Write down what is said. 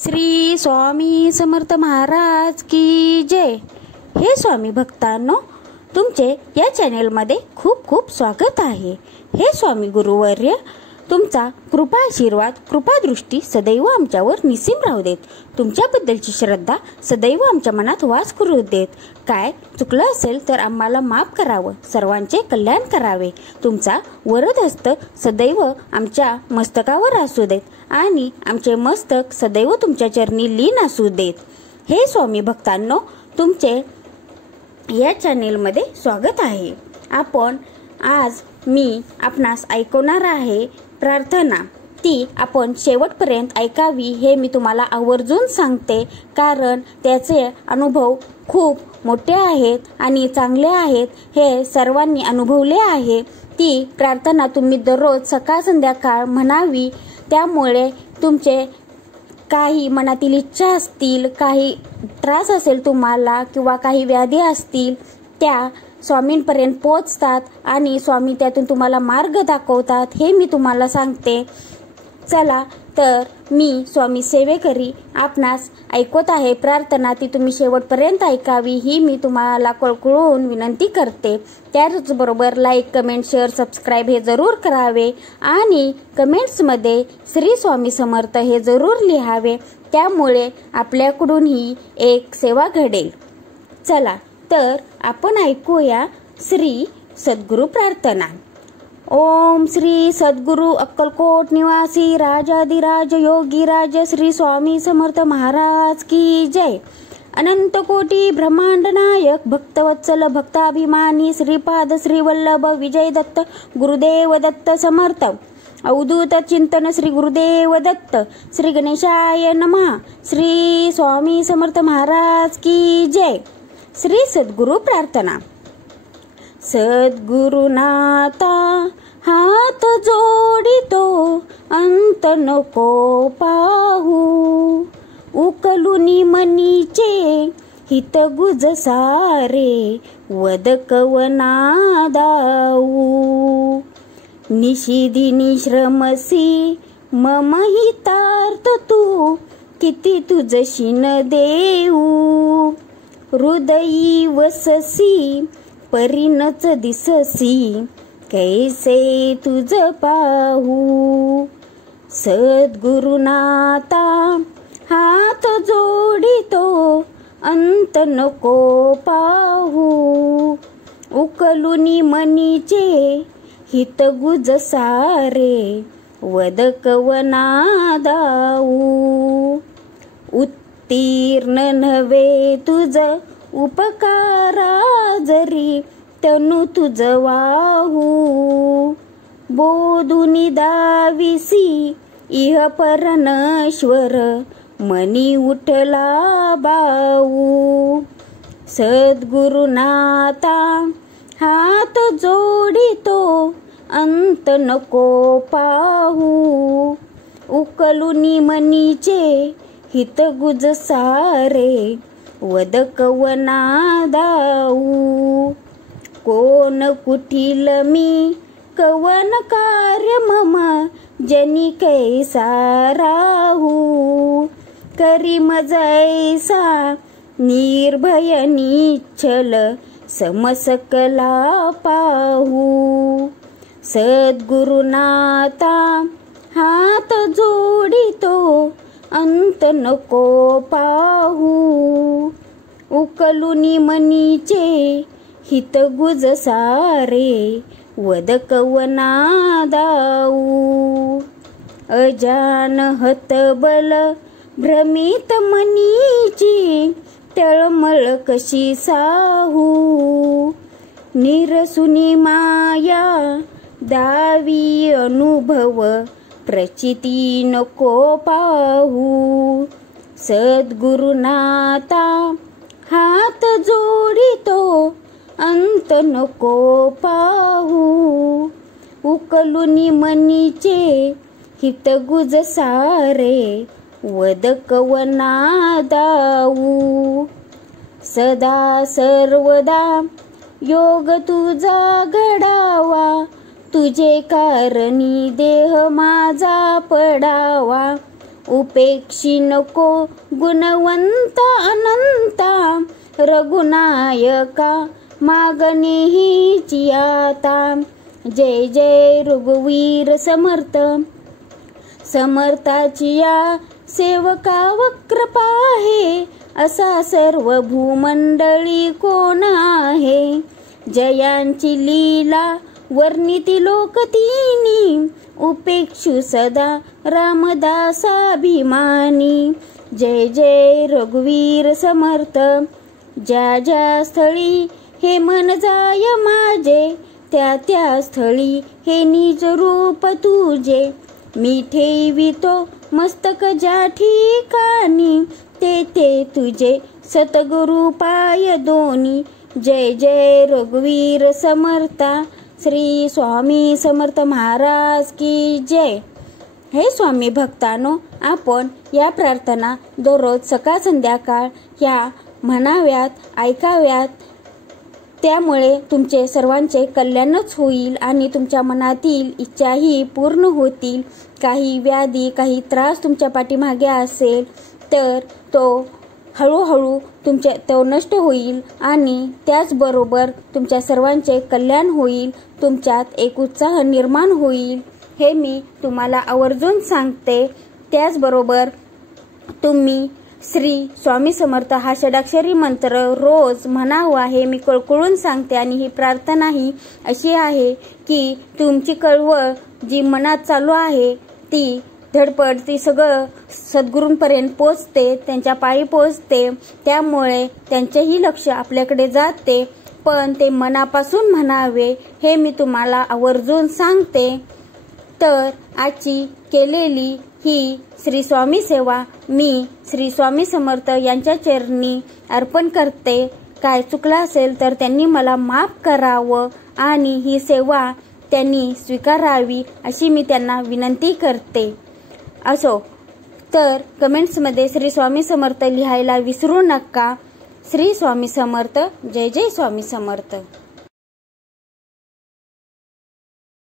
श्री स्वामी समर्थ महाराज की जय। हे स्वामी भक्तांनो, तुमचे या चॅनेलमध्ये खूप खूप स्वागत आहे। हे स्वामी गुरुवर्य तुमचा कृपा आशीर्वाद कृपा दृष्टी सदैव आमच्यावर निसीम राहू देत। तुमच्याबद्दलची श्रद्धा सदैव आमच्या मनात वास करू देत। काय चुकलं असेल तर आम्हाला माफ करावं, सर्वांचे कल्याण करावे। तुमचा वरदहस्त सदैव आमच्या मस्तकावर असू देत आणि आमचे मस्तक सदैव तुमच्या चरणी लीन असू देत। हे स्वामी भक्तांनो, तुमचे या चॅनेलमध्ये स्वागत आहे। आज मी आपणास ऐकवणार आहे प्रार्थना। ती आपण शेवटपर्यंत ऐकावी हे मी तुम्हाला आवर्जून सांगते, कारण त्याचे अनुभव खूप मोठे आहेत आणि चांगले आहेत, हे सर्वांनी अनुभवले आहे। ती प्रार्थना तुम्ही दररोज सकाळ संध्याकाळ म्हणावी, त्यामुळे तुमचे काही मनातील इच्छा असतील, काही त्रास असेल तुम्हाला किंवा काही व्याधी असतील, त्या स्वामींपर्यंत पोहोचतात आणि स्वामी त्यातून तुम्हाला मार्ग दाखवतात, हे मी तुम्हाला सांगते। चला तर मी स्वामी सेवेकरी आपणास ऐकवत आहे प्रार्थना, ती तुम्ही शेवटपर्यंत ऐकावी ही मी तुम्हाला कळकळून विनंती करते। त्याचबरोबर लाईक कमेंट शेअर सबस्क्राईब हे जरूर करावे आणि कमेंट्समध्ये श्री स्वामी समर्थ हे जरूर लिहावे, त्यामुळे आपल्याकडूनही एक सेवा घडेल। चला तर आपण ऐकूया श्री सद्गुरु प्रार्थना। ओम श्री सद्गुरु अक्कलकोट निवासी राजाधिराज योगीराज श्री स्वामी समर्थ महाराज की जय। अनंत कोटी ब्रह्मांड नायक भक्तवत्सल भक्ताभिमानी श्रीपाद श्री वल्लभ विजय दत्त गुरुदेव दत्त समर्थ। अवधूत चिंतन श्री गुरुदेव दत्त। श्री गणेशाय नमः। श्री स्वामी समर्थ महाराज की जय। श्री सद्गुरु प्रार्थना। सद्गुरुनाथा हात जोडितो अंत नको पाहू, उकलुनी मनीचे हित गुज सारे वदकवना दाऊ। निशिदिनी श्रमसी मम हितार्थ तू, किती तुझशीन देऊ। हृदयी वससी परिणच दिससी, कैसे तुझ पाहू। सद्गुरुनाथा हात जोडितो अंत नको पाहू, उकलुनी मनीचे हित गुज सारे वदकवना दाऊ। उत्तीर्ण नव्हे तुझ उपकारा जरी, तनु तुझ वाहू। बोधुनी दाविसी इह परनश्वर, मनी उठला बाऊ। सद्गुरुनाथा हात जोडितो अंत नको पाहू, उकलुनी मनीचे हित गुज सारे वदकवना दाऊ। कोण कुटील मी कवन कार्य मम, जनी कैसा राहू। करी मजैसा निर्भय निश्चल, समसकला पाहू। सद्गुरुनाथा हात जोडितो अंत नको पाहू, उकलुनी मनीचे हित गुज सारे वदकवना दाऊ। अजान हतबल भ्रमित मनीची, तळमळ कशी साहू। निरसुनी माया दावी अनुभव, प्रचिती नको पाहू। सद्गुरुनाथा हात जोडितो अंत नको पाहू, उकलुनी मनीचे हित गुज सारे वदकवना दाऊ। सदा सर्वदा योग तुझा घडावा, तुझे कारणी देह माझा पडावा। उपेक्षी नको गुणवंत अनंता, रघुनायका मागणे हिची आता। जय जय रघुवीर समर्थ, समर्थाची या सेवका वक्रपा आहे, असा सर्व भूमंडळी कोण आहे। जयांची लीला वर्णिती लोकतिनी, उपेक्षु सदा रामदासाभिमानी। जय जय रघुवीर समर्थ, ज्या ज्या स्थळी हे मन जाय माझे, त्या त्या स्थळी हे निज रूप तुझे। मी ठेवितो मस्तक ज्या ठिकाणी, ते ते तुझे सतगुरु पाय दोनी। जय जय रघुवीर समर्था, श्री स्वामी समर्थ महाराज की जय। हे स्वामी भक्तांनो, आपण या प्रार्थना दररोज सकाळ संध्याकाळ या म्हणाव्यात, ऐकाव्यात, त्यामुळे तुमचे सर्वांचे कल्याणच होईल आणि तुमच्या मनातील इच्छाही पूर्ण होतील। काही व्याधी, काही त्रास तुमच्या पाठीमागे असेल तर तो हळूहळू तो नष्ट होईल आणि त्याचबरोबर तुमच्या सर्वांचे कल्याण होईल, तुमच्यात एक उत्साह निर्माण होईल, हे मी तुम्हाला आवर्जून सांगते। त्याचबरोबर तुम्ही श्री स्वामी समर्थ हा षडाक्षरी मंत्र रोज म्हणावा, हे मी कळकळून सांगते। आणि ही प्रार्थना ही अशी आहे की तुमची कळवळ जी मनात चालू आहे ती धडपड ती सगळं सद्गुरूंपर्यंत पोचते, त्यांच्या पायी पोचते, त्यामुळे त्यांचेही लक्ष आपल्याकडे जाते। पण ते मनापासून म्हणावे हे मी तुम्हाला आवर्जून सांगते। तर आजची केलेली ही श्री स्वामी सेवा मी श्री स्वामी समर्थ यांच्या चरणी अर्पण करते। काय चुकलं असेल तर त्यांनी मला माफ करावं आणि ही सेवा त्यांनी स्वीकारावी अशी मी त्यांना विनंती करते। असो तर कमेंट्समध्ये श्री स्वामी समर्थ लिहायला विसरू नका। श्री स्वामी समर्थ, जय जय स्वामी समर्थ।